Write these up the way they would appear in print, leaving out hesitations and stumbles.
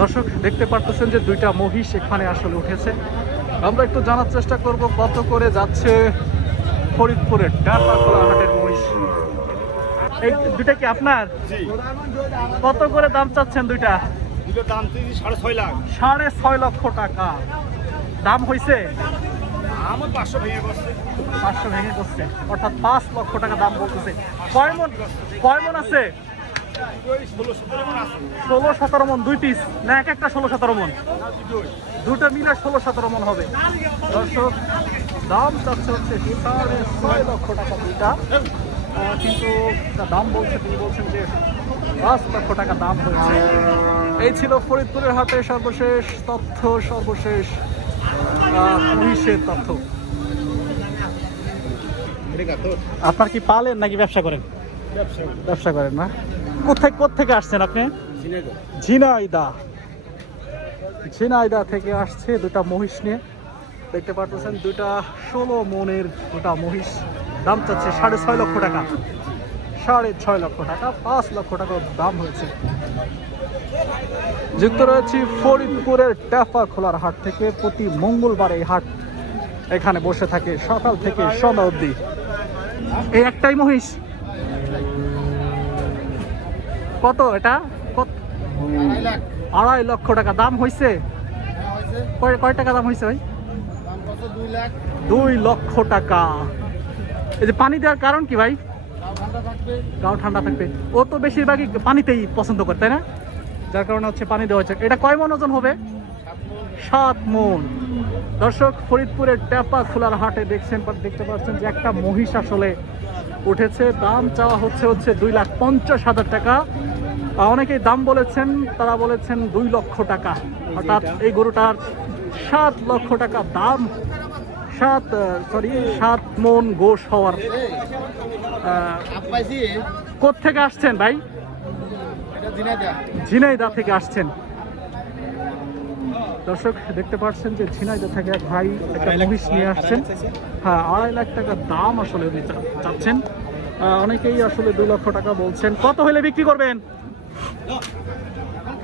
দর্শক দেখতে পারতেছেন যে দুইটা মহিষ এখানে আসলে উঠেছে। আমরা একটু জানার চেষ্টা করব কত করে যাচ্ছে ফরিদপুরের ডাকাতলা হাটের মহিষ। এই দুইটা কি আপনার? জি। কত করে দাম চাচ্ছেন দুইটা? দুটোর দাম 6.5 লাখ। 6.5 লক্ষ টাকা দাম হয়েছে। আমার 500 ভেঙে বসছে। 500 ভেঙে বসছে, অর্থাৎ 5 লক্ষ টাকা দাম বলতেছে। কয় মন আছে? 16-17 মণ আছে। 16-17 মন দুই পিস না এক একটা? 16-17 মন দুটো মিলে 16-17 মন হবে। দর্শক দাম চাচ্ছে হচ্ছে 6.5 লক্ষ টাকা দুইটা, কিন্তু দাম বলছে, তিনি বলছেন যে 5 লক্ষ টাকা দাম হয়েছে। এই ছিল ফরিদপুরের হাটে সর্বশেষ তথ্য, সর্বশেষ মহিষের তথ্য। আপনার কি পালেন নাকি ব্যবসা করেন? ব্যবসা করেন না? কোথেকে আসছেন আপনি? ঝিনাইদহ থেকে আসছে দুটা মহিষ নিয়ে। দেখতে পাচ্ছেন দুইটা 16 মনের দুটা মহিষ, দাম চাচ্ছে 6.5 লক্ষ টাকা। 6.5 লক্ষ টাকা, 5 লক্ষ টাকা দাম হয়েছে। যুক্ত রয়েছি ফরিদপুরের টেপাখোলার হাট থেকে। প্রতি মঙ্গলবার এই হাট এখানে বসে থাকে সকাল থেকে সন্ধ্যা অবধি। এই একটাই মহিষ কত? এটা 2.5 লক্ষ টাকা দাম হয়েছে। কয় টাকা দাম হয়েছে ভাই? 2 লক্ষ টাকা। এই যে পানি দেওয়ার কারণ কি ভাই? গাও ঠান্ডা থাকবে। ও তো বেশিরভাগই পানিতেই পছন্দ করে, তাই না? যার কারণে হচ্ছে পানি দেওয়া হচ্ছে। এটা কয় মন ওজন হবে? 7 মন। দর্শক ফরিদপুরের টেপাখোলার হাটে দেখতে পাচ্ছেন যে একটা মহিষ আসলে উঠেছে। দাম চাওয়া হচ্ছে 2,50,000 টাকা। অনেকেই দাম বলেছেন, তারা বলেছেন 2 লক্ষ টাকা, অর্থাৎ এই গরুটার 7 লক্ষ টাকা দাম। 7 মন গোশ হওয়ার। কোত্থেকে আসছেন ভাই? ঝিনাইদহ থেকে আসছেন। দর্শক দেখতে পাচ্ছেন যে ঝিনাইদহ থেকে এক ভাই একটা মহিষ নিয়ে আসছেন। হ্যাঁ, 2.5 লাখ টাকা দাম আসলে উনি চাচ্ছেন। অনেকেই আসলে 2 লক্ষ টাকা বলছেন। কত হলে বিক্রি করবেন?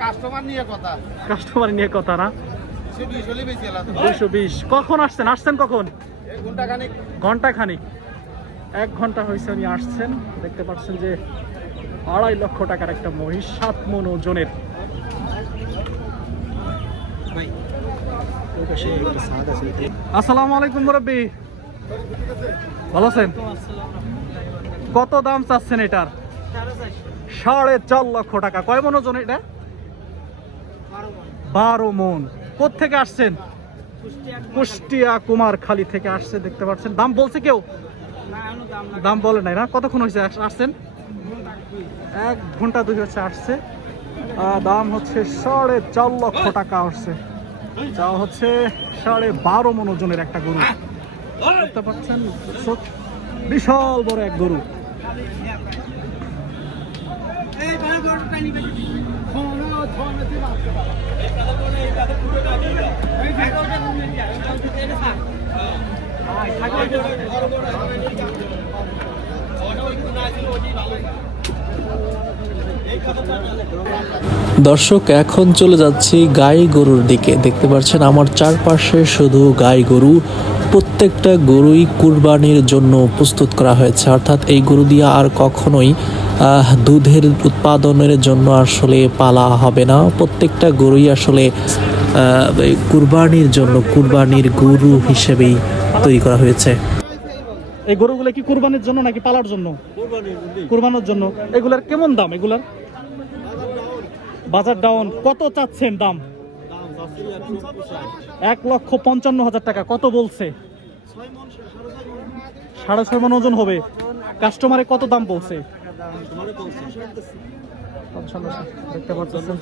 কাস্টমার নিয়ে কথা না? 220। কখন আসছেন কখন? ঘন্টা খানিক। 1 ঘন্টা হয়েছে উনি আসছেন। দেখতে পাচ্ছেন যে 2.5 লক্ষ টাকার একটা মহিষ, 7 মন ওজনের। আসসালামু আলাইকুম মুরব্বি, ভালো আছেন? কত দাম চাচ্ছেন এটার? 4.5 লক্ষ টাকা। কয় মন ওজন এটা? 12 মন। কোত্থেকে আসছেন? কুষ্টিয়া কুমারখালী থেকে আসছে। দেখতে পাচ্ছেন দাম বলছে কেউ? দাম বলে নাই না? কতক্ষণ হয়েছে আসছেন? 1 ঘন্টা 2 হচ্ছে আসছে। দাম হচ্ছে 4.5 লক্ষ টাকা আসছে। যা হচ্ছে 12.5 মন ওজনের একটা গরু। দেখতে পাচ্ছেন বিশাল বড় এক গরু। দর্শক এখন চলে যাচ্ছি গাই গরুর দিকে। দেখতে পাচ্ছেন আমার চারপাশে শুধু গাই গরু। প্রত্যেকটা গরুই কুরবানির জন্য প্রস্তুত করা হয়েছে, অর্থাৎ এই গরু দিয়ে আর কখনোই দুধের উৎপাদনের জন্য আসলে পালা হবে না। প্রত্যেকটা গরুই আসলে কুরবানির জন্য, কুরবানির গরু হিসেবেই তৈরি করা হয়েছে। এই গরুগুলো কি কুরবানির জন্য নাকি পালার জন্য? কুরবানির জন্য। এগুলার কেমন দাম? এগুলার বাজার ডাউন। কত চাচ্ছেন দাম? 1,55,000 টাকা। কত বলছে? 6.5 মন ওজন হবে। কাস্টমারে কত দাম বলছে? দেখতে পাচ্ছেন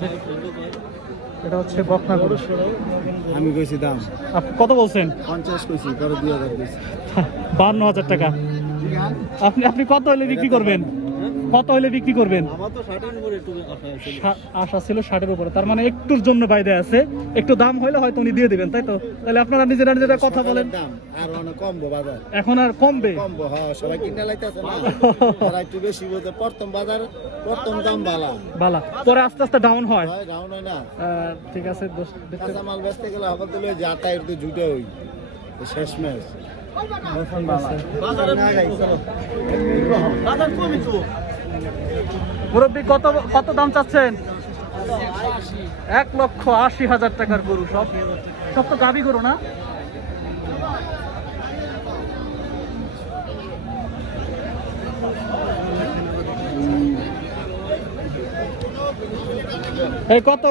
এটা হচ্ছে বকনা গরু। আমি কইছি দাম কত বলছেন? 50 কইছি, পরে 2000 কইছি। 52,000 টাকা। আপনি কত হলে বিক্রি করবেন? কত হলে বিক্রি করবেন? আমার তো 60 এর উপরে একটু আশা আছে। আশা ছিল 60-এর উপরে, তার মানে একটুর জন্য বাইরে আছে, একটু দাম হইলে হয়তো উনি দিয়ে দিবেন, তাই তো? তাহলে আপনারা নিজেরা নিজেরা কথা বলেন। দাম আর অনেক কমবো বাজার। এখন আর কমবে? কমবো, হ্যাঁ, সবাই কিনে লাইতেছে না। তারা একটু বেশি বলতে প্রথম বাজার প্রথম দাম বালা, পরে আস্তে আস্তে ডাউন হয়। হয়, ডাউন হয় না। ঠিক আছে, কাঁচা মাল বেচতে গেলে হবে তো লই যা তাই একটু জুটে হই শেষ ম্যাচ। বাজারে না গাই চলো। বাজার কমই তো। মুরব্বি কত দাম চাচ্ছেন? 1,80,000 টাকার গরু। সব তো গাভী গরু না? এই কত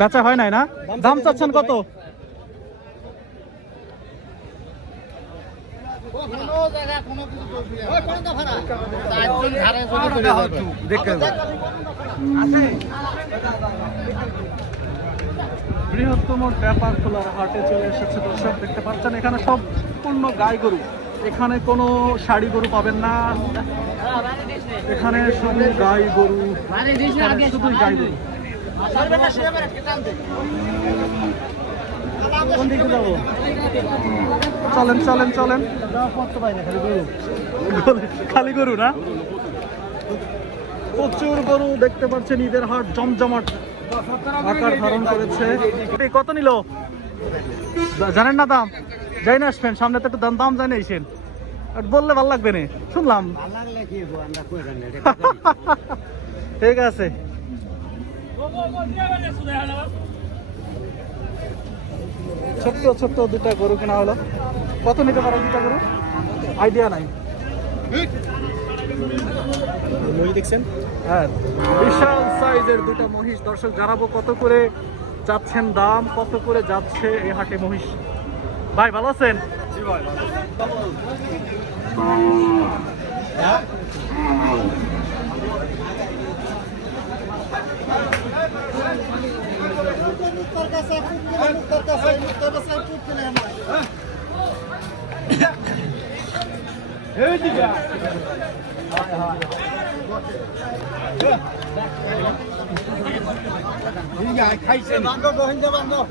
বেচা হয় নাই না? দাম চাচ্ছেন কত? বৃহত্তম ব্যাপার খোলার হাটে চলে এসেছে দর্শক, দেখতে পাচ্ছেন এখানে সম্পূর্ণ গাই গরু। এখানে কোনো শাড়ি গরু পাবেন না, এখানে শুধু গাই গরু, শুধুই গাই গরু। কোন দিকে যাবো? চলেন। খালি গরু না, প্রচুর গরু দেখতে পাচ্ছেন। ঈদের হাট জমজমাট আকার ধারণ করেছে। কত নিল জানেন না? দাম যাই না, আসবেন সামনে তো একটু দাম জানে এসেন, বললে ভালো লাগবে না, শুনলাম। ঠিক আছে, ছোট্ট দুটা গরু কেনা হলো। কত নিতে পারো দুটা গরু? আইডিয়া নাই। দেখছেন? হ্যাঁ, বিশাল সাইজের দুটা মহিষ। দর্শক জানাবো কত করে যাচ্ছেন দাম, কত করে যাচ্ছে এই হাটে মহিষ। ভাই ভালো আছেন? জি ভাই, খাইছে বান্ধব রোহিঙ্গা বান্ধব।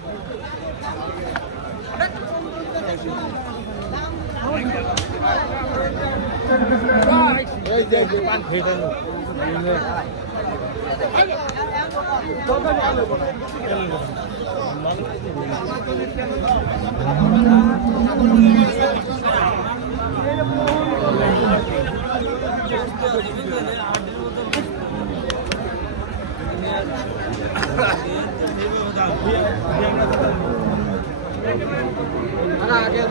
এই যে পান খেয়ে আগে